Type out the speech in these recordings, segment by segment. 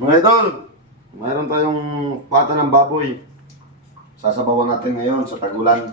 Mga idol, mayroon tayong pata ng baboy. Sasabawan natin ngayon sa tagulan.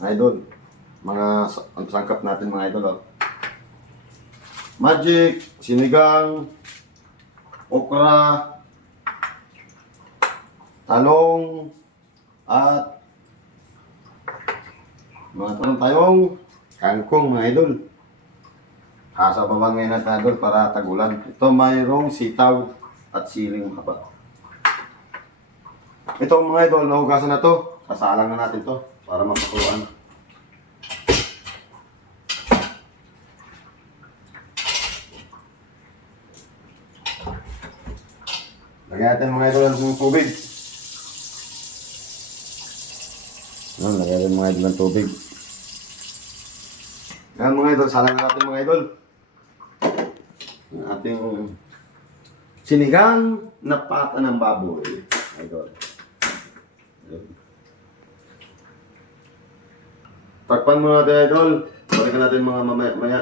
Mga idol, mga sa- ang sangkap natin mga idol. Oh. Magic, sinigang, okra, talong, at mga tanong tayong kangkong mga idol. Kasabawan ngayon natin idol para tagulan. Ito mayroong sitaw at siling haba. Ito mga idol, nahugasan na to. Sasalang na natin to para mapakuluan. Lagyan natin mga idol ng tubig. Yan, lagyan natin mga idol ng tubig. Yan mga idol, salang na natin mga idol. Ang ating sinigang na pata ng baboy. Idol. Takpan mo natin idol. Balikan natin mga mamaya. maya.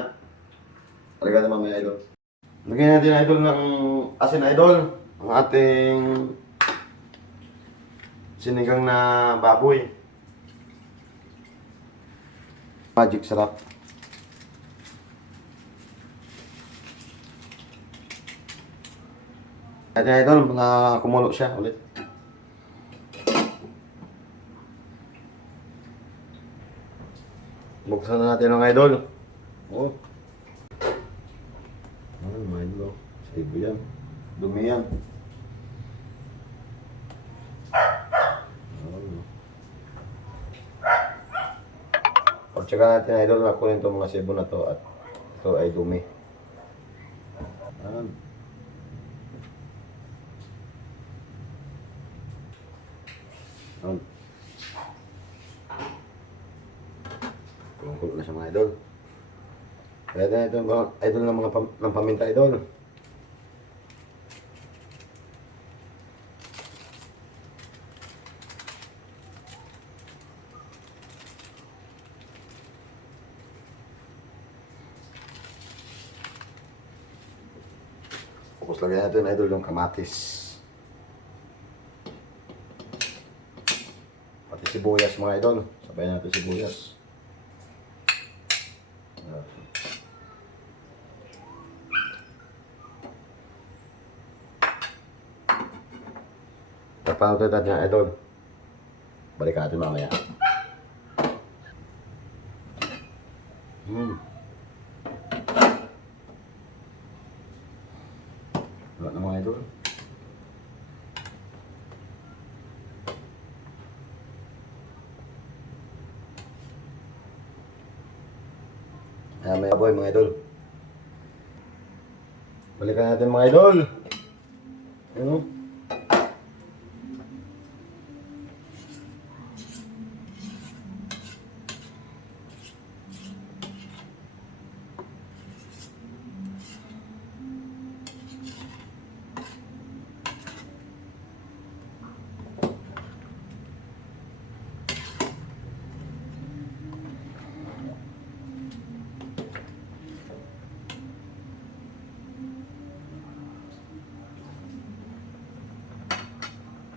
Balikan natin mamaya idol. Lagyan natin idol ng asin idol. Ang ating sinigang na baboy. Magic sarap. Kaya idol, na kumulo siya ulit. Buksan na natin ang idol. Oh. Ano, mga idol. Save yan. Dumi yan. Ano. Pagtsaga natin idol, nakunin itong mga sebo na to at ito ay dumi. Ayan. Kulong-kulo na siya mga idol. Kaya na ito idol ng mga pam ng paminta idol. Tapos lagyan natin idol yung kamatis. Sibuyas mga idol. Sabayan natin sibuyas. Tapos natin natin idol. Balikan natin mamaya. Hmm. Wala na mga idol. Ayan, may aboy mga idol. Balikan natin mga idol. Ano?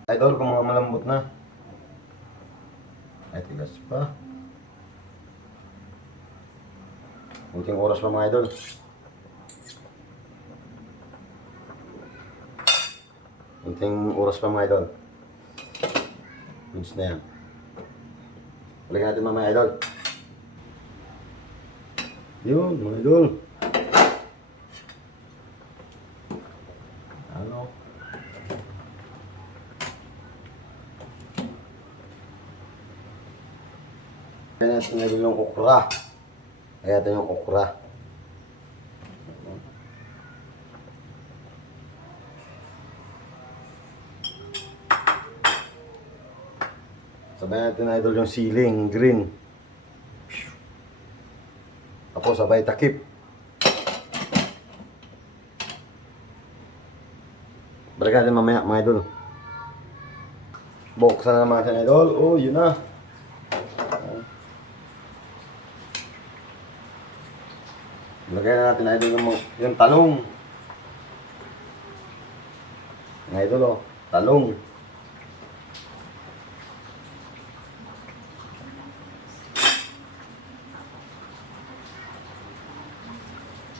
Idol, kung mga malambot na. Ay, tigas pa. Kunting oras pa mga idol. Kunting oras pa mga idol. Goods na yan. Balikan natin mamaya idol. Yun, mga idol. Ano? Ngayon yung okra. Kaya natin yung okra. Sabay natin idol yung siling, green. Tapos sabay takip. Balikan natin mamaya mga idol. Buksan na naman natin idol. Oh, yun na. Lagyan na natin idol yung, yung talong. Mga idol, oh. Talong.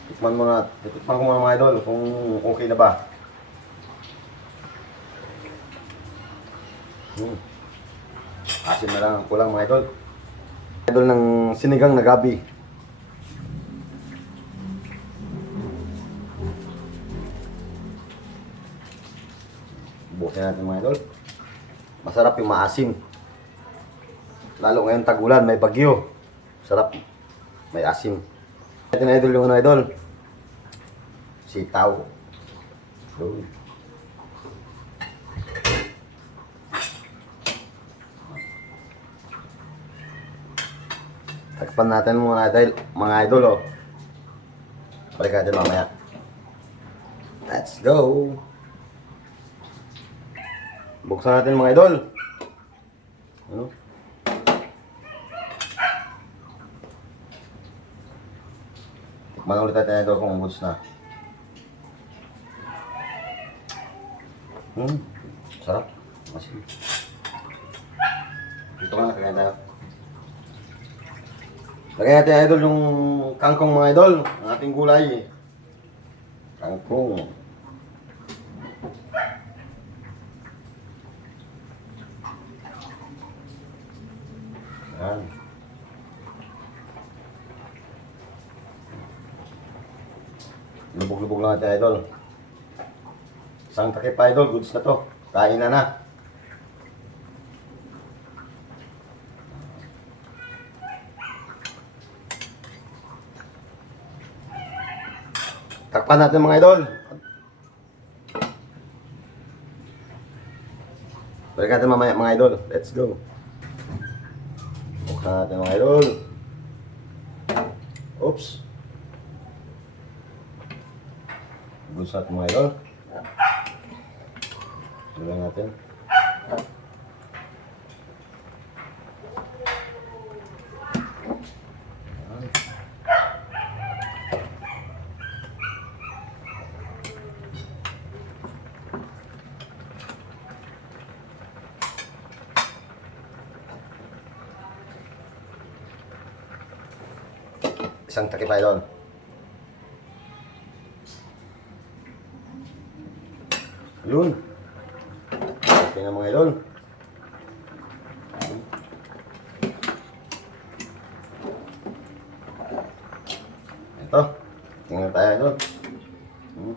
Tikman mo na, tikman ko muna mga idol kung okay na ba. Hmm. Asin na lang ang kulang mga idol. Idol ng sinigang na gabi. Masarap yung maasim. Lalo ngayon tagulan, may bagyo. Sarap. May asim. Ito na idol yung ano idol. Sitaw. Yun. Takpan natin mga idol, mga idol oh. Balik natin mamaya. Let's go! Buksan natin mga idol. Ano? Tikman ulit natin idol kung goods na. Hmm, sarap. Masin. Dito ka na, kakain tayo. Lagyan natin idol yung kangkong mga idol, ang ating gulay. Kangkong. Yan. Natin idol. Isang takip idol, goods na to. Kain na na. Takpan natin mga idol. Balik natin mamaya mga idol. Let's go. Buksan natin mga idol. Oops. Buksan natin mga idol. Buksan natin. Isang takip idol. Yun. Okay na mga idol. Ito. Tingnan tayo idol. Hmm.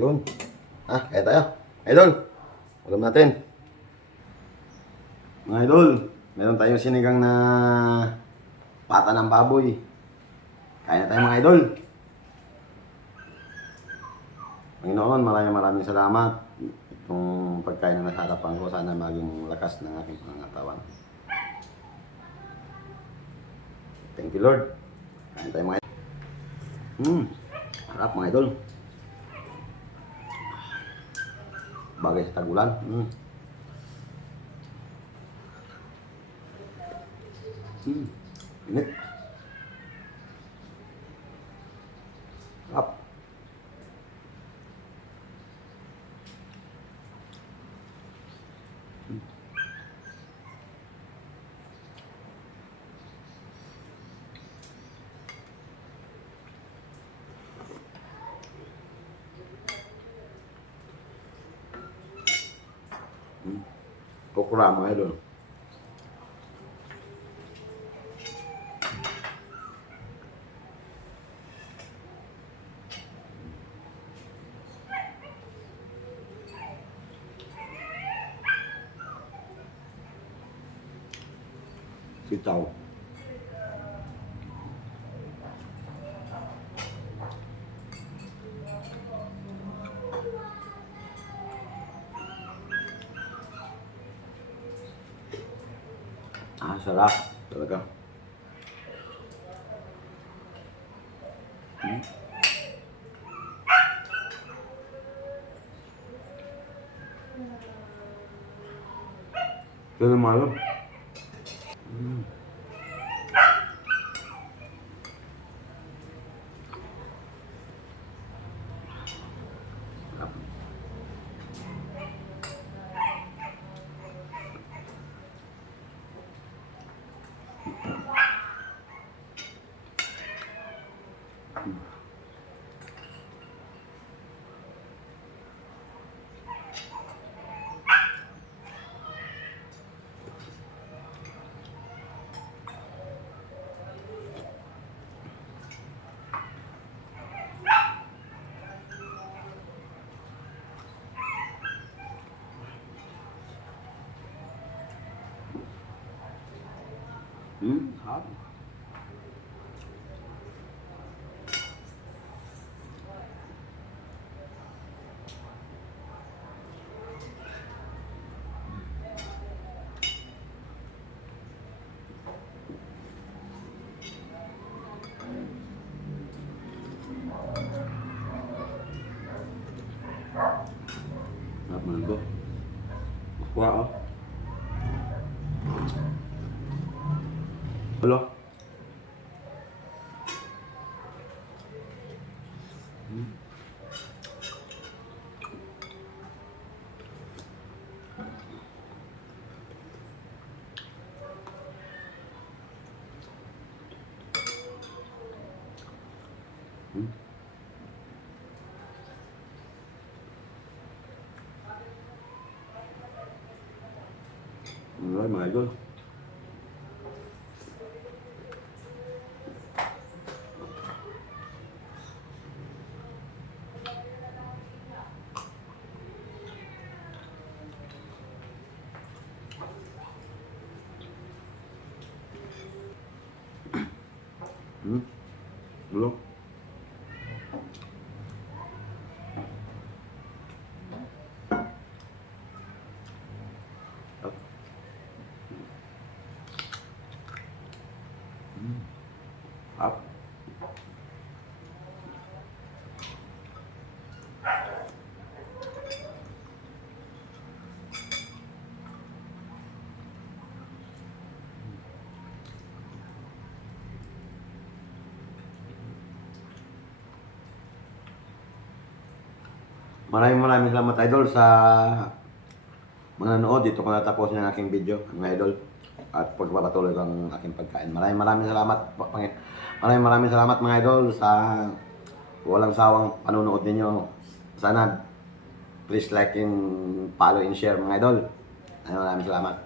Yun. Ah, kaya tayo. Idol, ulam natin. Mga idol, meron tayong sinigang na pata ng baboy. Kaya na tayo mga idol. Panginoon, maraming maraming salamat. Itong pagkain na nasa ko, sana maging lakas ng aking pangangatawan. Thank you Lord. Kain tayo mga idol. Hmm, harap mga idol. bagay sa tagulan. นึกรับโปรแกรมมาให้ดู Sitaw. Ah, sarap. Talaga. Hmm. Ito naman. Hmm. Hmm, hot. Sarap man ito. Kuha oh. Hello? Hmm? Alright mga idol. Hmm? Belum? Maraming maraming salamat idol sa manonood. Dito ko natapusin ang aking video, mga idol. At pagpapatuloy ko ang aking pagkain. Maraming maraming salamat. Maraming maraming salamat mga idol sa walang sawang panonood ninyo. Sana please like and follow and share mga idol. Maraming maraming salamat.